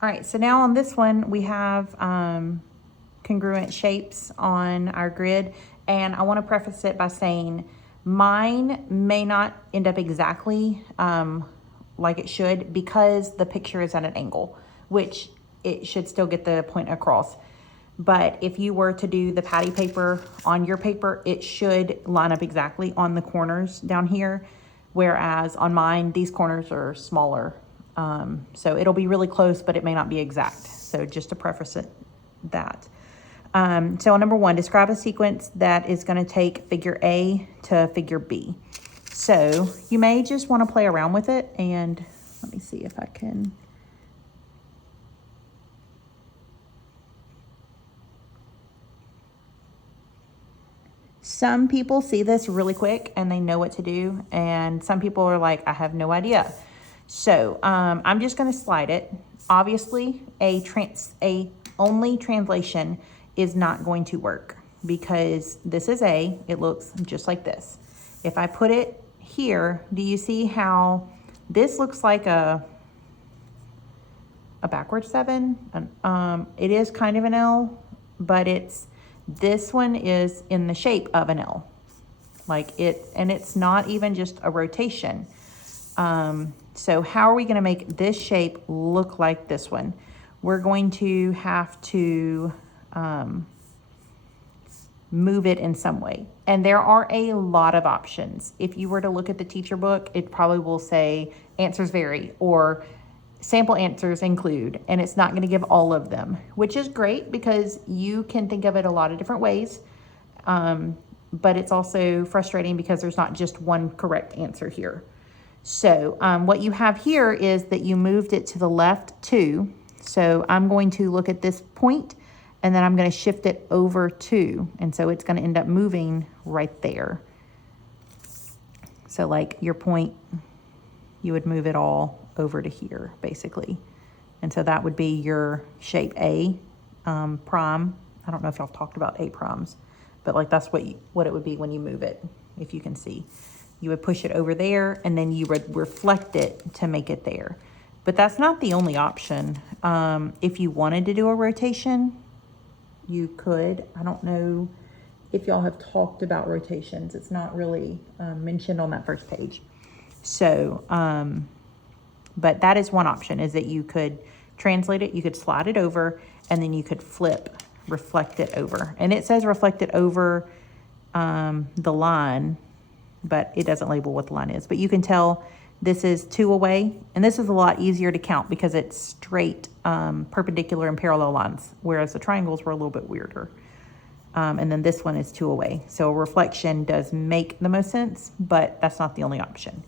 All right, so now on this one, we have congruent shapes on our grid. And I want to preface it by saying mine may not end up exactly like it should because the picture is at an angle, which it should still get the point across. But if you were to do the patty paper on your paper, it should line up exactly on the corners down here. Whereas on mine, these corners are smaller. So it'll be really close, but it may not be exact. So just to preface it, that. So on number one, describe a sequence that is going to take figure A to figure B. So you may just want to play around with it, and let me see if I can. Some people see this really quick and they know what to do, and some people are like, I have no idea. So I'm just going to slide it. Obviously, a only translation is not going to work because this is A. It looks just like this. If I put it here, do you see how this looks like a backwards 7? It is kind of an L, but this one is in the shape of an L. And it's not even just a rotation. So how are we going to make this shape look like this one? We're going to have to move it in some way. And there are a lot of options. If you were to look at the teacher book, it probably will say answers vary or sample answers include, and it's not going to give all of them, which is great because you can think of it a lot of different ways. But it's also frustrating because there's not just one correct answer here. So what you have here is that you moved it to the left 2. So I'm going to look at this point and then I'm going to shift it over 2. And so it's going to end up moving right there. So like your point, you would move it all over to here basically. And so that would be your shape A prime. I don't know if y'all talked about A primes, but like that's what it would be when you move it. If you can see, you would push it over there and then you would reflect it to make it there. But that's not the only option. If you wanted to do a rotation, you could. I don't know if y'all have talked about rotations. It's not really mentioned on that first page. So, but that is one option, is that you could translate it, you could slide it over, and then you could reflect it over. And it says reflect it over the line, but it doesn't label what the line is. But you can tell this is 2 away, and this is a lot easier to count because it's straight, perpendicular and parallel lines, whereas the triangles were a little bit weirder. And then this one is 2 away. So a reflection does make the most sense, but that's not the only option.